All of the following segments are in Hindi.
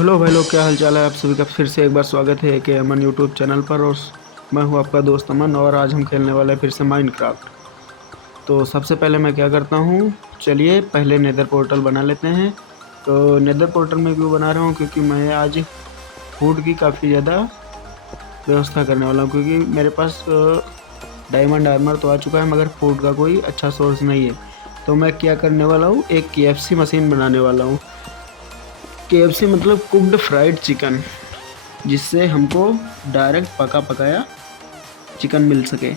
हेलो भाई लोग, क्या हाल चाल है। आप सभी का फिर से एक बार स्वागत है के अमन यूट्यूब चैनल पर। और मैं हूं आपका दोस्त अमन, और आज हम खेलने वाले हैं फिर से माइनक्राफ्ट। तो सबसे पहले मैं क्या करता हूं, चलिए पहले नेदर पोर्टल बना लेते हैं। तो नेदर पोर्टल में क्यों बना रहा हूं, क्योंकि मैं आज फूड की काफ़ी ज़्यादा व्यवस्था करने वाला हूँ। क्योंकि मेरे पास डायमंड आर्मर तो आ चुका है, मगर फूड का कोई अच्छा सोर्स नहीं है। तो मैं क्या करने वाला हूँ, एक KFC मशीन बनाने वाला हूँ। KFC मतलब कुक्ड फ्राइड चिकन, जिससे हमको डायरेक्ट पका पकाया चिकन मिल सके।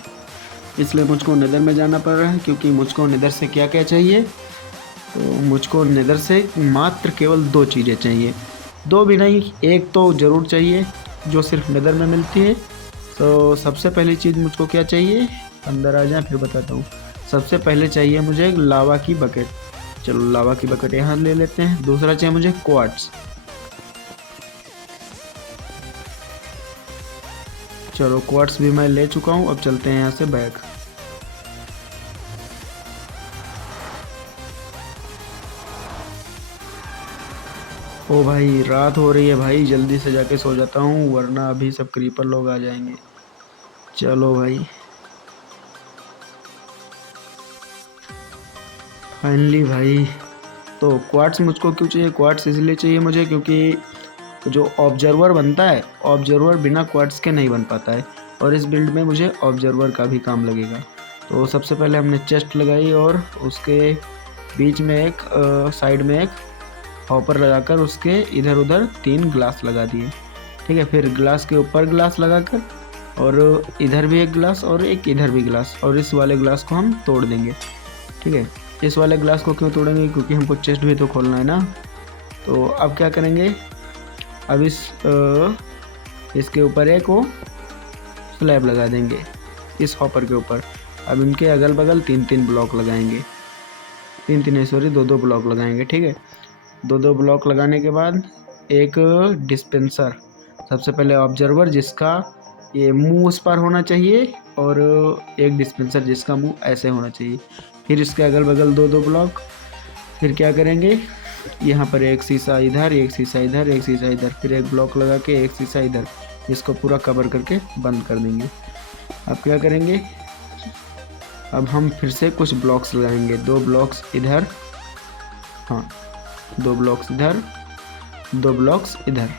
इसलिए मुझको नेदर में जाना पड़ रहा है, क्योंकि मुझको नेदर से क्या क्या चाहिए। तो मुझको नेदर से मात्र केवल दो चीज़ें चाहिए, दो भी नहीं, एक तो ज़रूर चाहिए, जो सिर्फ नेदर में मिलती है। तो सबसे पहली चीज़ मुझको क्या चाहिए, अंदर आ जाए फिर बताता हूँ। सबसे पहले चाहिए मुझे एक लावा की बकेट। चलो लावा की बकेट यहाँ ले लेते हैं। दूसरा चाहिए मुझे क्वार्ट्स। चलो क्वार्ट्स भी मैं ले चुका हूँ। अब चलते हैं यहाँ से बैक। ओ भाई रात हो रही है भाई, जल्दी से जाके सो जाता हूँ, वरना अभी सब क्रीपर लोग आ जाएंगे। चलो भाई, फाइनली भाई। तो क्वार्ट्स मुझको क्यों चाहिए, क्वार्ट्स इसलिए चाहिए मुझे क्योंकि जो ऑब्जर्वर बनता है, ऑब्जर्वर बिना क्वार्ट्स के नहीं बन पाता है। और इस बिल्ड में मुझे ऑब्जर्वर का भी काम लगेगा। तो सबसे पहले हमने चेस्ट लगाई, और उसके बीच में एक साइड में एक हॉपर लगाकर उसके इधर उधर 3 ग्लास लगा दिए। ठीक है, फिर ग्लास के ऊपर ग्लास लगाकर, और इधर भी एक ग्लास और एक इधर भी ग्लास, और इस वाले ग्लास को हम तोड़ देंगे। ठीक है, इस वाले ग्लास को क्यों तोड़ेंगे, क्योंकि हमको चेस्ट भी तो खोलना है ना। तो अब क्या करेंगे, अब इसके ऊपर एक वो स्लैब लगा देंगे, इस हॉपर के ऊपर। अब इनके अगल बगल 3-3 ब्लॉक लगाएंगे, 3-3 सॉरी 2-2 ब्लॉक लगाएंगे। ठीक है, 2-2 ब्लॉक लगाने के बाद एक डिस्पेंसर, सबसे पहले ऑब्जर्वर जिसका ये मुंह उस पर होना चाहिए, और एक डिस्पेंसर जिसका मुंह ऐसे होना चाहिए। फिर इसके अगल बगल 2-2 ब्लॉक। फिर क्या करेंगे, यहाँ पर एक शीशा इधर, एक शीशा इधर, एक शीशा इधर, फिर एक ब्लॉक लगा के एक शीशा इधर, इसको पूरा कवर करके बंद कर देंगे। अब क्या करेंगे, अब हम फिर से कुछ ब्लॉक्स लगाएंगे, 2 ब्लॉक्स इधर, हाँ 2 ब्लॉक्स इधर, 2 ब्लॉक्स इधर।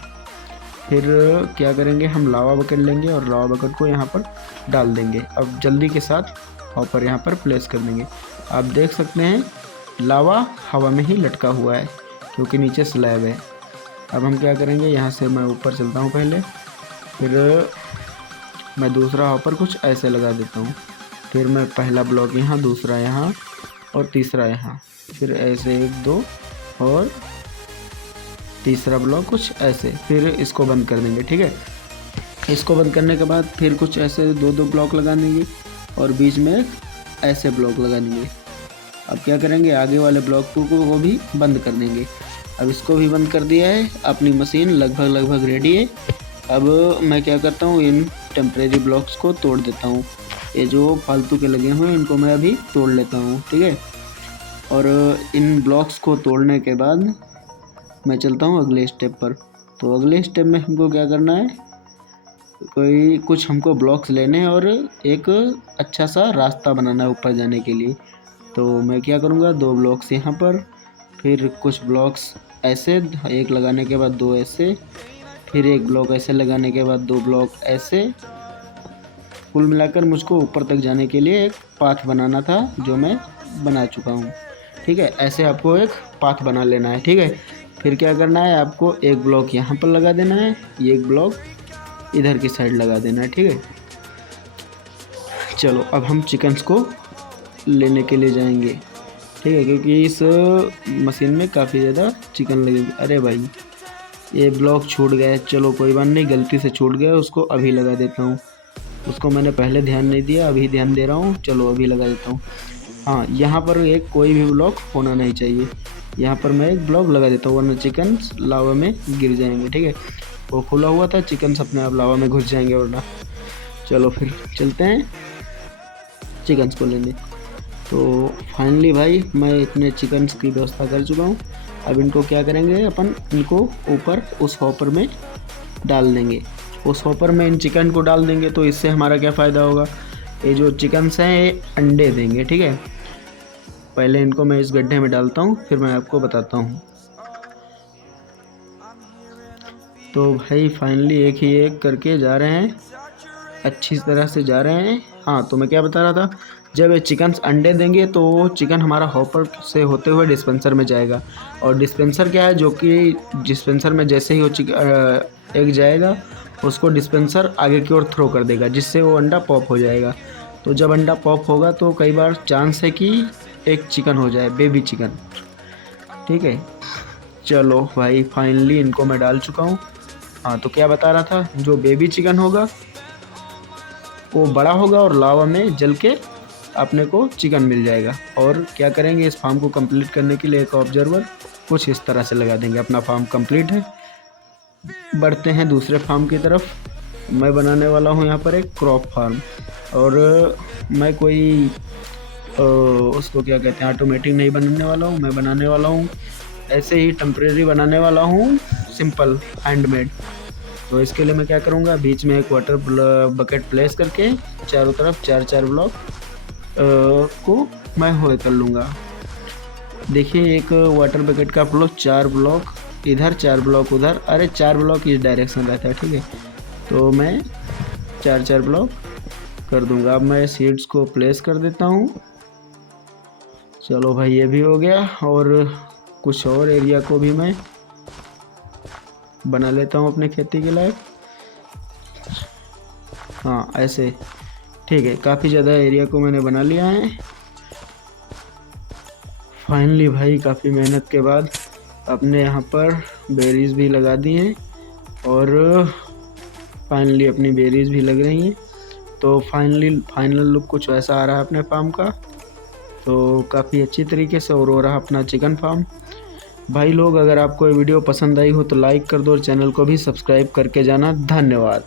फिर क्या करेंगे, हम लावा बकेट लेंगे और लावा बकेट को यहाँ पर डाल देंगे। अब जल्दी के साथ हॉपर यहाँ पर प्लेस कर देंगे। आप देख सकते हैं लावा हवा में ही लटका हुआ है, क्योंकि नीचे स्लैब है। अब हम क्या करेंगे, यहाँ से मैं ऊपर चलता हूँ पहले, फिर मैं दूसरा हॉपर कुछ ऐसे लगा देता हूँ। फिर मैं पहला ब्लॉक यहाँ, दूसरा यहाँ, और तीसरा यहाँ, फिर ऐसे 1-2, और तीसरा ब्लॉक कुछ ऐसे, फिर इसको बंद कर देंगे। ठीक है, इसको बंद करने के बाद फिर कुछ ऐसे 2-2 ब्लॉक लगा देंगे, और बीच में एक ऐसे ब्लॉक लगा देंगे। अब क्या करेंगे, आगे वाले ब्लॉक को भी बंद कर देंगे। अब इसको भी बंद कर दिया है, अपनी मशीन लगभग रेडी है। अब मैं क्या करता हूँ, इन टेम्परेरी ब्लॉक्स को तोड़ देता हूँ। ये जो फालतू के लगे हुए हैं इनको मैं अभी तोड़ लेता हूँ। ठीक है, और इन ब्लॉक्स को तोड़ने के बाद मैं चलता हूँ अगले स्टेप पर। तो अगले स्टेप में हमको क्या करना है, कुछ हमको ब्लॉक्स लेने हैं और एक अच्छा सा रास्ता बनाना है ऊपर जाने के लिए। तो मैं क्या करूँगा, 2 ब्लॉक्स यहाँ पर, फिर कुछ ब्लॉक्स ऐसे, एक लगाने के बाद 2 ऐसे, फिर एक ब्लॉक ऐसे लगाने के बाद 2 ब्लॉक ऐसे। कुल मिलाकर मुझको ऊपर तक जाने के लिए एक पाथ बनाना था, जो मैं बना चुका हूँ। ठीक है, ऐसे आपको एक पाथ बना लेना है। ठीक है, फिर क्या करना है, आपको एक ब्लॉक यहाँ पर लगा देना है, एक ब्लॉक इधर की साइड लगा देना है। ठीक है, चलो अब हम चिकन्स को लेने के लिए जाएंगे। ठीक है, क्योंकि इस मशीन में काफ़ी ज़्यादा चिकन लगेंगे। अरे भाई ये ब्लॉक छूट गए, चलो कोई बात नहीं, गलती से छूट गया, उसको अभी लगा देता हूँ। उसको मैंने पहले ध्यान नहीं दिया, अभी ध्यान दे रहा हूँ। चलो अभी लगा देता हूँ। हाँ, यहाँ पर एक कोई भी ब्लॉक होना नहीं चाहिए, यहाँ पर मैं एक ब्लॉक लगा देता हूँ, वरना चिकन लावा में गिर जाएंगे। ठीक है, वो खुला हुआ था, चिकन अपने आप लावा में घुस जाएंगे वरना। चलो फिर चलते हैं चिकन्स को लेने। तो फाइनली भाई मैं इतने चिकन्स की व्यवस्था कर चुका हूँ। अब इनको क्या करेंगे अपन, इनको ऊपर उस हॉपर में डाल देंगे। उस हॉपर में इन चिकन को डाल देंगे तो इससे हमारा क्या फ़ायदा होगा, ये जो चिकन्स हैं ये अंडे देंगे। ठीक है, पहले इनको मैं इस गड्ढे में डालता हूँ, फिर मैं आपको बताता हूँ। तो भाई फाइनली एक ही एक करके जा रहे हैं, अच्छी तरह से जा रहे हैं। हाँ, तो मैं क्या बता रहा था, जब ये चिकन्स अंडे देंगे तो वो चिकन हमारा हॉपर से होते हुए डिस्पेंसर में जाएगा। और डिस्पेंसर क्या है, जो कि डिस्पेंसर में जैसे ही वो एग जाएगा, उसको डिस्पेंसर आगे की ओर थ्रो कर देगा, जिससे वो अंडा पॉप हो जाएगा। तो जब अंडा पॉप होगा तो कई बार चांस है कि एक चिकन हो जाए, बेबी चिकन। ठीक है, चलो भाई फाइनली इनको मैं डाल चुका हूँ। हाँ, तो क्या बता रहा था, जो बेबी चिकन होगा वो बड़ा होगा और लावा में जल के अपने को चिकन मिल जाएगा। और क्या करेंगे, इस फार्म को कंप्लीट करने के लिए एक ऑब्जर्वर कुछ इस तरह से लगा देंगे। अपना फार्म कंप्लीट है, बढ़ते हैं दूसरे फार्म की तरफ। मैं बनाने वाला हूँ यहाँ पर एक क्रॉप फार्म, और मैं कोई उसको क्या कहते हैं, ऑटोमेटिक नहीं बनाने वाला हूँ। मैं बनाने वाला हूँ ऐसे ही टेम्परेरी बनाने वाला हूँ, सिंपल हैंडमेड। तो इसके लिए मैं क्या करूँगा, बीच में एक वाटर बकेट प्लेस करके चारों तरफ 4-4 ब्लॉक को मैं होए कर लूँगा। देखिए, एक वाटर बकेट का फ्लो 4 ब्लॉक इधर, 4 ब्लॉक उधर, अरे 4 ब्लॉक इस डायरेक्शन रहता है। ठीक है, तो मैं 4-4 ब्लॉक कर दूँगा। अब मैं सीड्स को प्लेस कर देता हूँ। चलो भाई, ये भी हो गया, और कुछ और एरिया को भी मैं बना लेता हूँ अपने खेती के लायक। हाँ, ऐसे ठीक है, काफ़ी ज़्यादा एरिया को मैंने बना लिया है। फाइनली भाई, काफ़ी मेहनत के बाद अपने यहाँ पर बेरीज़ भी लगा दी हैं, और फाइनली अपनी बेरीज़ भी लग रही हैं। तो फाइनल लुक कुछ ऐसा आ रहा है अपने फार्म का। तो काफ़ी अच्छी तरीके से और हो रहा अपना चिकन फार्म। भाई लोग, अगर आपको ये वीडियो पसंद आई हो तो लाइक कर दो और चैनल को भी सब्सक्राइब करके जाना। धन्यवाद।